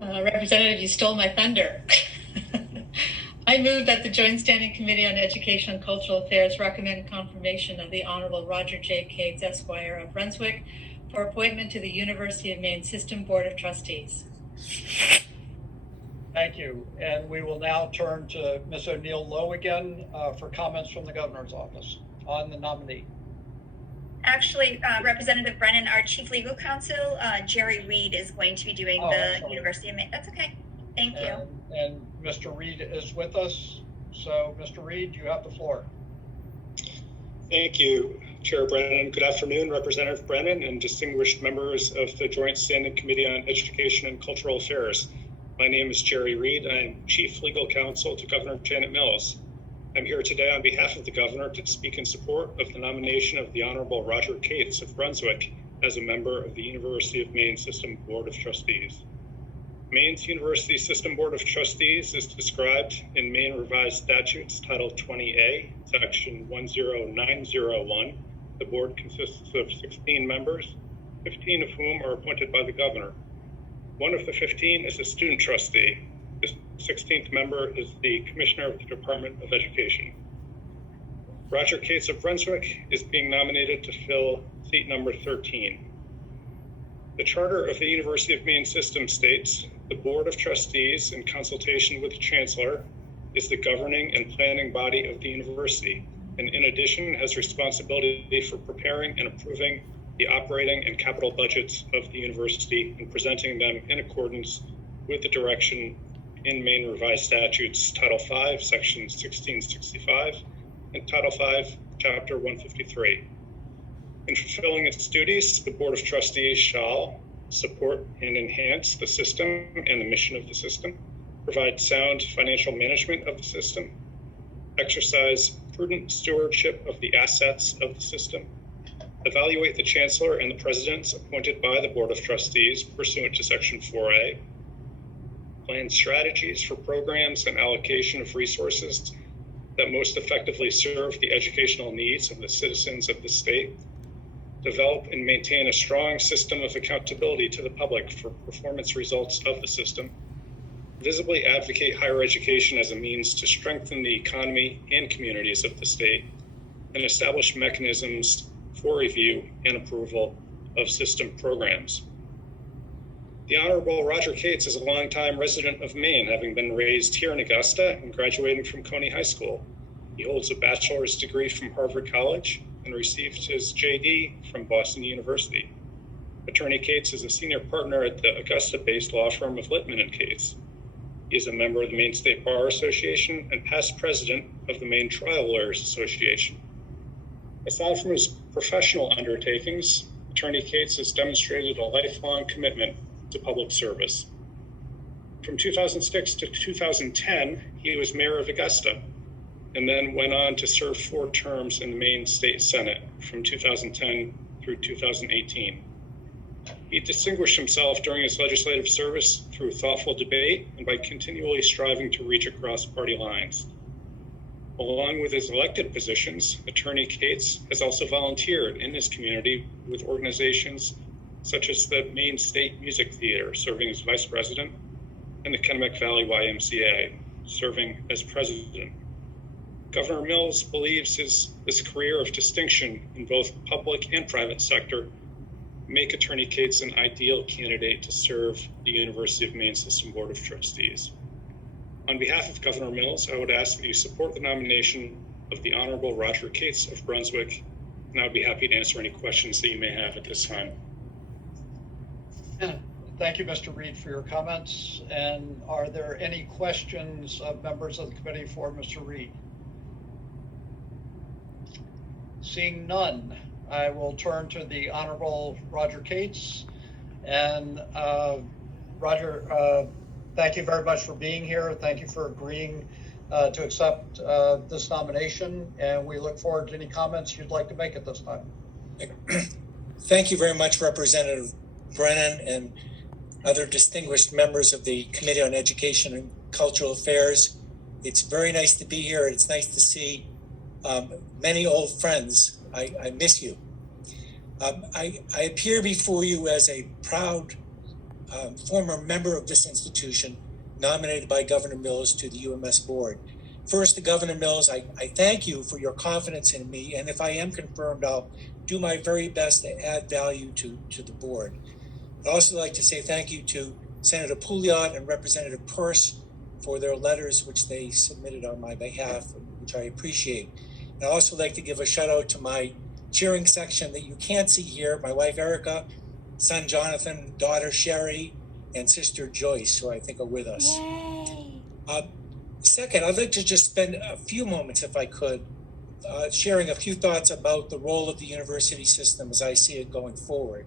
Representative, you stole my thunder. I move that the Joint Standing Committee on Education and Cultural Affairs recommend confirmation of the Honorable Roger J. Cates, Esquire of Brunswick, for appointment to the University of Maine System Board of Trustees. Thank you. And we will now turn to Ms. O'Neill Lowe again for comments from the governor's office on the nominee. Actually, Representative Brennan, our chief legal counsel, Jerry Reed, is going to be doing the University of Maine. That's okay. Thank you. And Mr. Reed is with us. So, Mr. Reed, you have the floor. Thank you, Chair Brennan. Good afternoon, Representative Brennan and distinguished members of the Joint Standing Committee on Education and Cultural Affairs. My name is Jerry Reed. I am Chief Legal Counsel to Governor Janet Mills. I'm here today on behalf of the Governor to speak in support of the nomination of the Honorable Roger Cates of Brunswick as a member of the University of Maine System Board of Trustees. Maine's University System Board of Trustees is described in Maine Revised Statutes Title 20A, Section 10901. The board consists of 16 members, 15 of whom are appointed by the Governor. One of the 15 is a student trustee. The 16th member is the Commissioner of the Department of Education. Roger Cates of Brunswick is being nominated to fill seat number 13. The Charter of the University of Maine System states, the Board of Trustees, in consultation with the Chancellor, is the governing and planning body of the university, and in addition has responsibility for preparing and approving the operating and capital budgets of the university and presenting them in accordance with the direction in Maine Revised Statutes Title V, Section 1665, and Title V, Chapter 153. In fulfilling its duties, the Board of Trustees shall support and enhance the system and the mission of the system, provide sound financial management of the system, exercise prudent stewardship of the assets of the system, evaluate the Chancellor and the Presidents appointed by the Board of Trustees pursuant to Section 4A, plan strategies for programs and allocation of resources that most effectively serve the educational needs of the citizens of the state, develop and maintain a strong system of accountability to the public for performance results of the system, visibly advocate higher education as a means to strengthen the economy and communities of the state, and establish mechanisms for review and approval of system programs. The Honorable Roger Cates is a longtime resident of Maine, having been raised here in Augusta and graduating from Coney High School. He holds a bachelor's degree from Harvard College and received his JD from Boston University. Attorney Cates is a senior partner at the Augusta-based law firm of Littman and Cates. He is a member of the Maine State Bar Association and past president of the Maine Trial Lawyers Association. Aside from his professional undertakings, Attorney Cates has demonstrated a lifelong commitment to public service. From 2006 to 2010, he was mayor of Augusta, and then went on to serve 4 terms in the Maine State Senate from 2010 through 2018. He distinguished himself during his legislative service through thoughtful debate and by continually striving to reach across party lines. Along with his elected positions, Attorney Cates has also volunteered in his community with organizations such as the Maine State Music Theater, serving as vice president, and the Kennebec Valley YMCA, serving as president. Governor Mills believes this career of distinction in both public and private sector make Attorney Cates an ideal candidate to serve the University of Maine System Board of Trustees. On behalf of Governor Mills, I would ask that you support the nomination of the Honorable Roger Cates of Brunswick, and I would be happy to answer any questions that you may have at this time. Thank you, Mr. Reed, for your comments. And are there any questions of members of the committee for Mr. Reed? Seeing none, I will turn to the Honorable Roger Cates. And Roger, thank you very much for being here. Thank you for agreeing to accept this nomination. And we look forward to any comments you'd like to make at this time. Thank you very much, Representative Brennan and other distinguished members of the Committee on Education and Cultural Affairs. It's very nice to be here. It's nice to see many old friends. I miss you. I appear before you as a proud former member of this institution nominated by Governor Mills to the UMS board. First, to Governor Mills, I thank you for your confidence in me, and if I am confirmed, I'll do my very best to add value to the board. I'd also like to say thank you to Senator Pouliot and Representative Peirce for their letters which they submitted on my behalf, which I appreciate. And I'd also like to give a shout out to my cheering section that you can't see here, my wife Erica, son Jonathan, daughter Sherry, and sister Joyce, who I think are with us. Yay. Second, I'd like to just spend a few moments, if I could, sharing a few thoughts about the role of the university system as I see it going forward.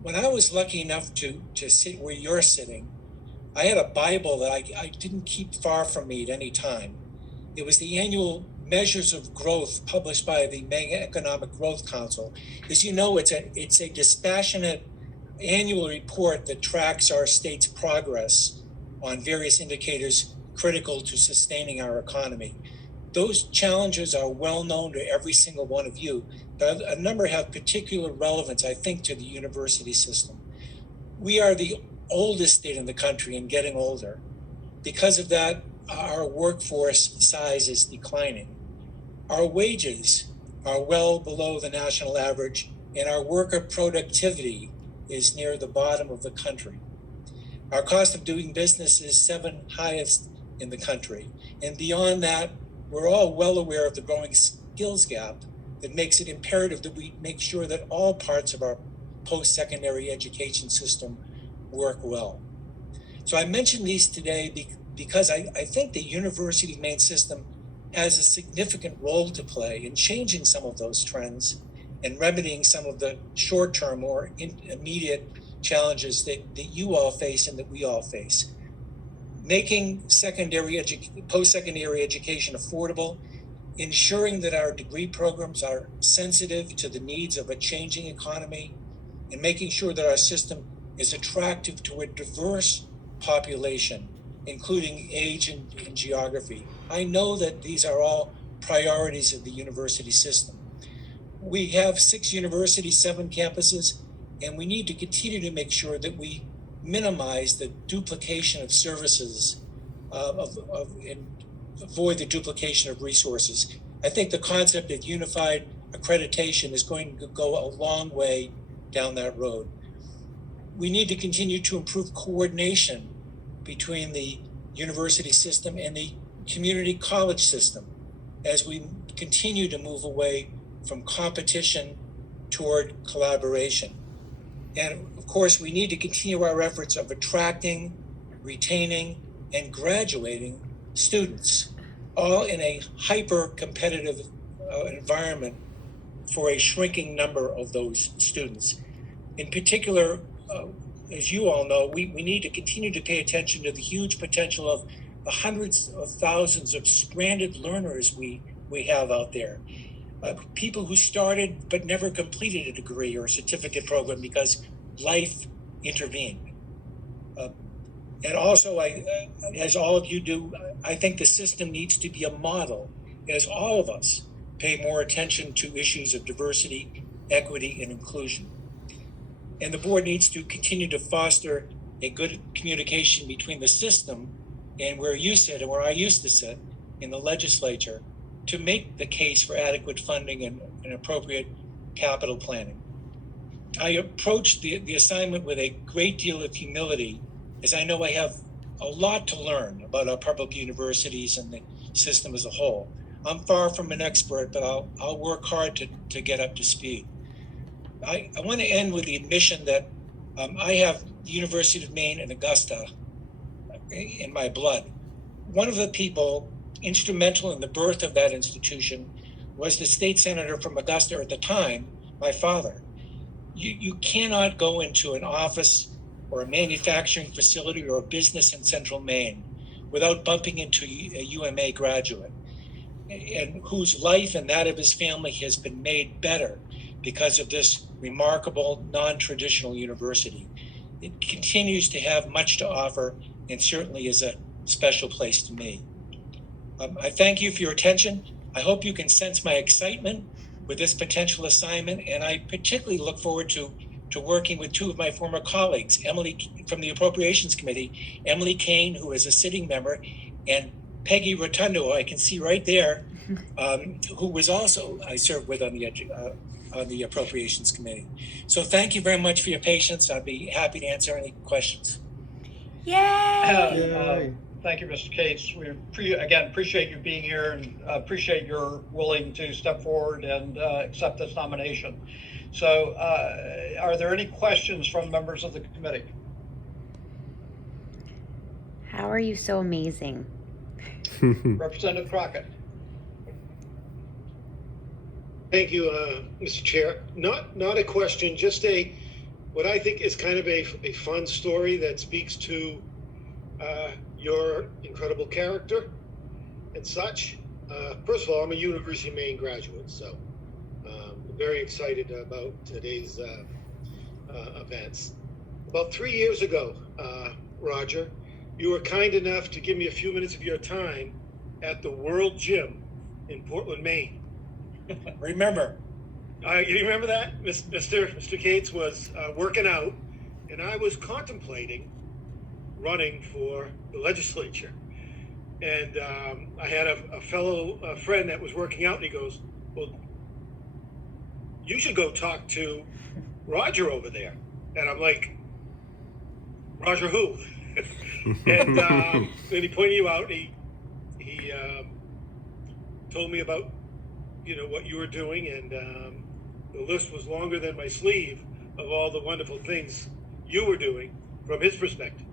When I was lucky enough to sit where you're sitting, I had a Bible that I didn't keep far from me at any time. It was the annual Measures of Growth published by the Maine Economic Growth Council. As you know, it's a dispassionate annual report that tracks our state's progress on various indicators critical to sustaining our economy. Those challenges are well known to every single one of you, but a number have particular relevance, I think, to the university system. We are the oldest state in the country and getting older. Because of that, our workforce size is declining. Our wages are well below the national average, and our worker productivity is near the bottom of the country. Our cost of doing business is 7th highest in the country. And beyond that, we're all well aware of the growing skills gap that makes it imperative that we make sure that all parts of our post-secondary education system work well. So I mention these today because I think the university Maine system has a significant role to play in changing some of those trends and remedying some of the short-term or immediate challenges that you all face and that we all face. Making post-secondary education affordable, ensuring that our degree programs are sensitive to the needs of a changing economy, and making sure that our system is attractive to a diverse population, including age and geography. I know that these are all priorities of the university system. We have 6 universities, 7 campuses, and we need to continue to make sure that we minimize the duplication of services and avoid the duplication of resources. I think the concept of unified accreditation is going to go a long way down that road. We need to continue to improve coordination between the university system and the community college system as we continue to move away from competition toward collaboration. And of course, we need to continue our efforts of attracting, retaining, and graduating students, all in a hyper-competitive environment for a shrinking number of those students. In particular, as you all know, we need to continue to pay attention to the huge potential of the hundreds of thousands of stranded learners we have out there. People who started but never completed a degree or a certificate program because life intervened. And also, as all of you do, I think the system needs to be a model as all of us pay more attention to issues of diversity, equity, and inclusion. And the board needs to continue to foster a good communication between the system and where you sit and where I used to sit in the legislature to make the case for adequate funding and appropriate capital planning. I approached the assignment with a great deal of humility, as I know I have a lot to learn about our public universities and the system as a whole. I'm far from an expert, but I'll work hard to get up to speed. I want to end with the admission that I have the University of Maine and Augusta in my blood. One of the people instrumental in the birth of that institution was the state senator from Augusta at the time, my father. You cannot go into an office or a manufacturing facility or a business in central Maine without bumping into a UMA graduate, and whose life and that of his family has been made better because of this remarkable non-traditional university. It continues to have much to offer and certainly is a special place to me. I thank you for your attention. I hope you can sense my excitement with this potential assignment, and I particularly look forward to to working with two of my former colleagues, Emily from the Appropriations Committee, Emily Kane, who is a sitting member, and Peggy Rotundo, I can see right there, who was also I served with on the Appropriations Committee. So thank you very much for your patience. I'd be happy to answer any questions. Yay! Thank you, Mr. Cates. We again appreciate you being here and appreciate your willing to step forward and accept this nomination. So are there any questions from members of the committee? How are you so amazing? Representative Crockett. Thank you, Mr. Chair. Not a question, just what I think is kind of a fun story that speaks to your incredible character and such. First of all, I'm a University of Maine graduate, so I'm very excited about today's events. About 3 years ago, Roger, you were kind enough to give me a few minutes of your time at the World Gym in Portland, Maine. Remember. You remember that? Mr. Cates was working out, and I was contemplating running for the legislature. And I had a fellow friend that was working out, and he goes, well, you should go talk to Roger over there. And I'm like, Roger who? And then he pointed you out, and he told me about what you were doing, and the list was longer than my sleeve of all the wonderful things you were doing from his perspective.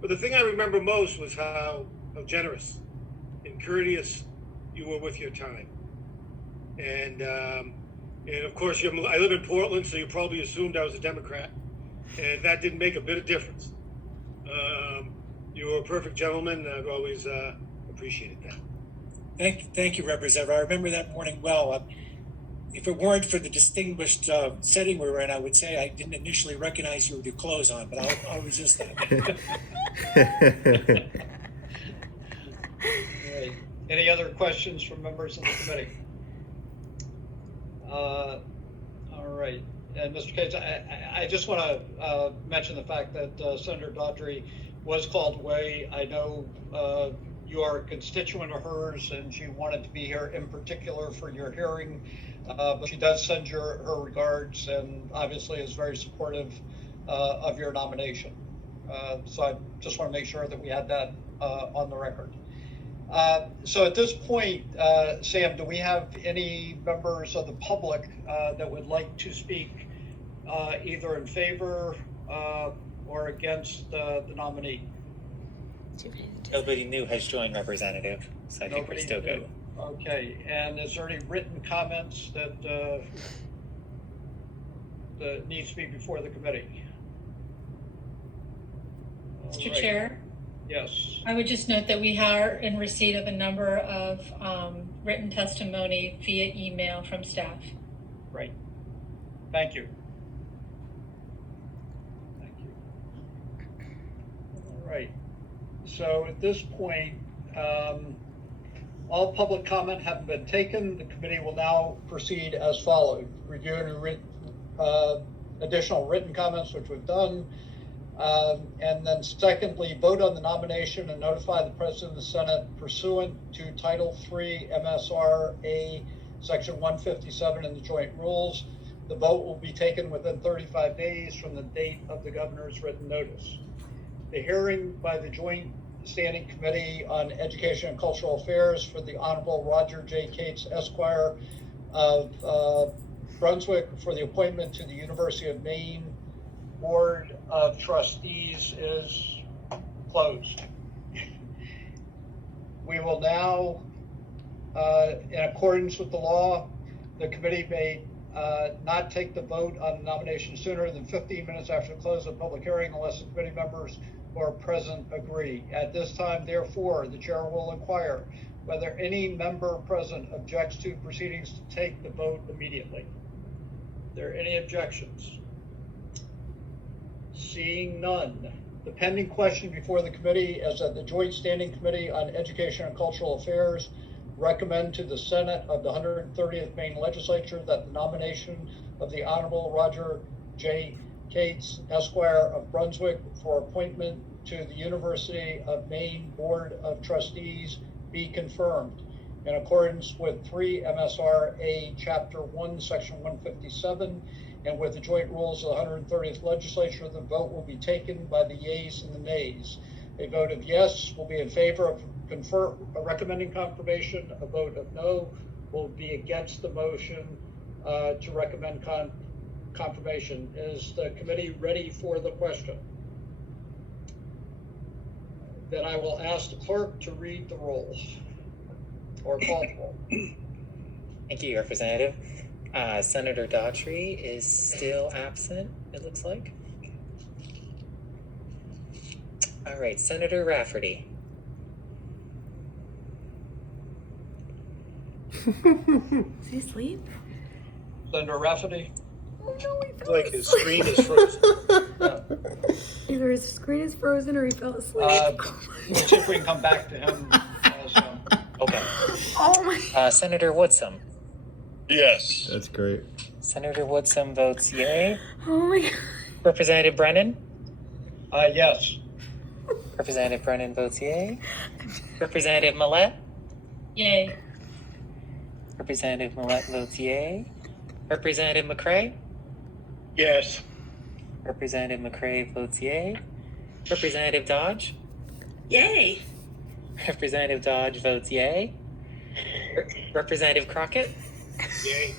But the thing I remember most was how generous and courteous you were with your time. And of course, I live in Portland, so you probably assumed I was a Democrat, and that didn't make a bit of difference. You were a perfect gentleman, and I've always appreciated that. Thank you, Representative. I remember that morning well. If it weren't for the distinguished setting we were in, I would say I didn't initially recognize you with your clothes on, but I'll resist that. Right. Any other questions from members of the committee? All right. And Mr. Cates, I just want to mention the fact that Senator Daughtry was called away. I know you are a constituent of hers, and she wanted to be here in particular for your hearing, but she does send her regards and obviously is very supportive of your nomination. So I just want to make sure that we had that on the record. So at this point, Sam, do we have any members of the public that would like to speak either in favor or against the nominee? Nobody new has joined, Representative, so I think we're still good. Okay, and is there any written comments that needs to be before the committee? Mr. All right. Chair, Yes. I would just note that we are in receipt of a number of written testimony via email from staff. Great. Thank you. Thank you. All right. So at this point, all public comment having been taken, the committee will now proceed as follows. Review and additional written comments, which we've done. And then secondly, vote on the nomination and notify the President of the Senate pursuant to Title III MSRA Section 157 in the joint rules. The vote will be taken within 35 days from the date of the governor's written notice. The hearing by the Joint Standing Committee on Education and Cultural Affairs for the Honorable Roger J. Cates, Esquire of Brunswick for the appointment to the University of Maine Board of Trustees is closed. We will now, in accordance with the law, the committee may not take the vote on the nomination sooner than 15 minutes after the close of the public hearing unless the committee members who are present agree. At this time, therefore, the chair will inquire whether any member present objects to proceedings to take the vote immediately. Are there any objections? Seeing none. The pending question before the committee is that the Joint Standing Committee on Education and Cultural Affairs recommend to the Senate of the 130th Maine Legislature that the nomination of the Honorable Roger J. Cates, Esquire of Brunswick, for appointment to the University of Maine Board of Trustees be confirmed. In accordance with 3 MSRA Chapter 1, Section 157, and with the joint rules of the 130th Legislature, the vote will be taken by the yeas and the nays. A vote of yes will be in favor of recommending confirmation. A vote of no will be against the motion to recommend confirmation. Is the committee ready for the question? Then I will ask the clerk to read the roll or call the roll. Thank you, Representative. Senator Daughtry is still absent, it looks like. All right, Senator Rafferty. Is he asleep? Senator Rafferty? Oh no, he fell Like his asleep. screen is frozen. Either his screen is frozen or he fell asleep. We'll see if we can come back to him. Okay. Oh my. Senator Woodsum. Yes. That's great. Senator Woodsum votes yay. Oh my god. Representative Brennan. Yes. Representative Brennan votes yay. Representative Millette. Yay. Representative Millette votes yay. Representative McCray. Yes. Representative McCray votes yay. Representative Dodge. Yay. Representative Dodge votes yay. Representative Crockett. Yay.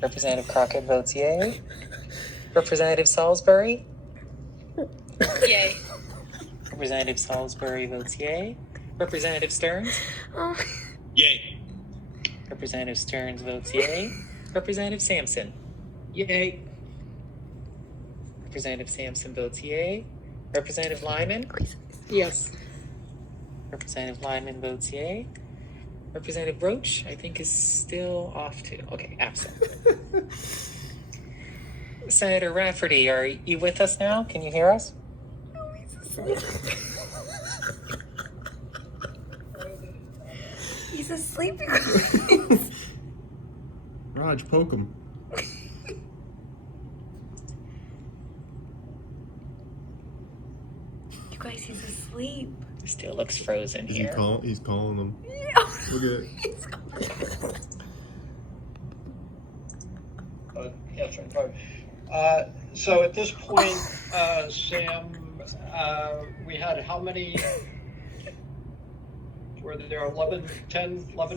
Representative Crockett votes yay. Representative Salisbury. Yay. Representative Salisbury votes yay. Representative Stearns. Oh. Yay. Representative Stearns votes yay. Representative Sampson. Yay. Representative Sampson votes yay. Representative Lyman. Yes. Representative Lyman votes yay. Representative Roach, I think, is still off too. Okay, absent. Senator Rafferty, are you with us now? Can you hear us? No, he's asleep. He's asleep. Raj, poke him. You guys, he's asleep. Still looks frozen Is he here. he's calling him. Look at it. He's gone. Yes, right. So at this point, Sam, we had how many? Were there 11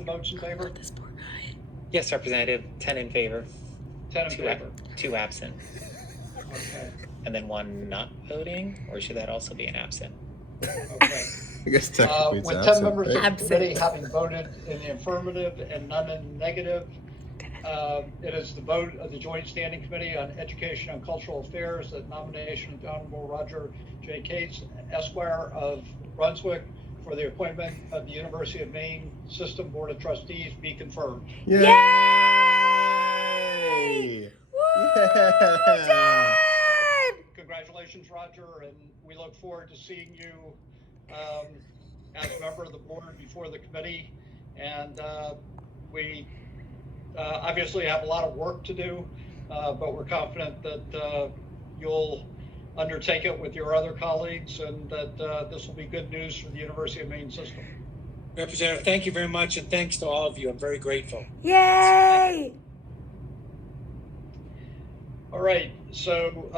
votes in favor? This poor guy. Yes, Representative. 10 in favor, 10 in favor. 2 absent, Okay. and then 1 not voting, or should that also be an absent? Okay. I guess technically it's With 10 absent, members of right? the committee having voted in the affirmative and none in the negative, it is the vote of the Joint Standing Committee on Education and Cultural Affairs that nomination of the Honorable Roger J. Cates, Esquire of Brunswick, for the appointment of the University of Maine System Board of Trustees be confirmed. Yay! Woo! Yeah! Dad! Congratulations, Roger, and we look forward to seeing you as a member of the board before the committee. And we obviously have a lot of work to do, but we're confident that you'll undertake it with your other colleagues and that this will be good news for the University of Maine system. Representative, thank you very much, and thanks to all of you. I'm very grateful. Yay! All right, so